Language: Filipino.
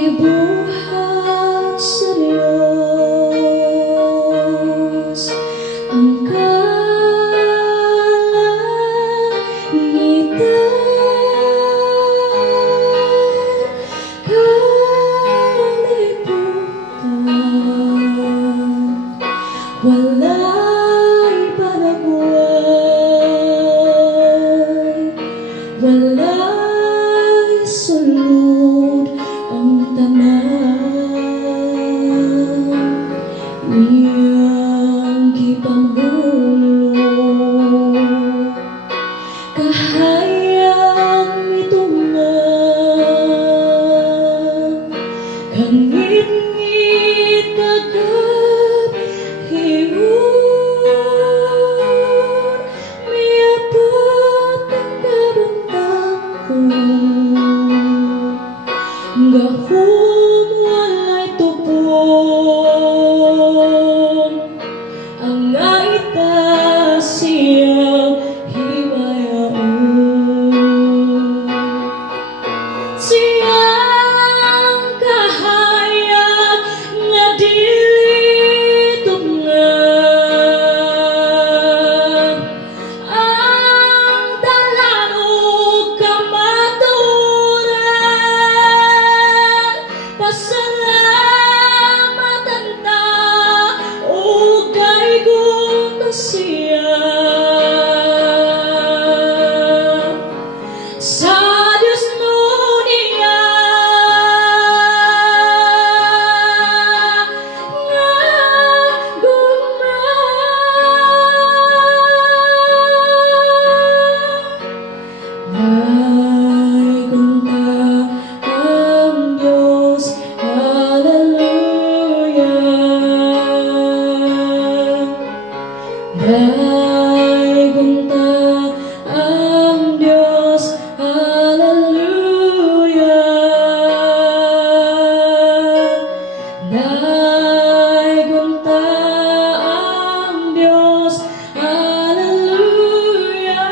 gibuhat sa Diyos ang kalangitan, walay paraguay, walay sulod ang tanan iyang gipangulong kahayang mitungan kang ngit-ngit kagab hiun miabot ang kabantang gahum walay tupon ang ngaita siyang himayaon siyang kahayag nga dili tunggan ang dalan ug kamaturan pasalamatan ta ug gaygon ta siya sa Diyos nunia nga gumay ang Diyos, hallelujah. Gunta ang Diyos, hallelujah. Gunta ang Diyos, hallelujah.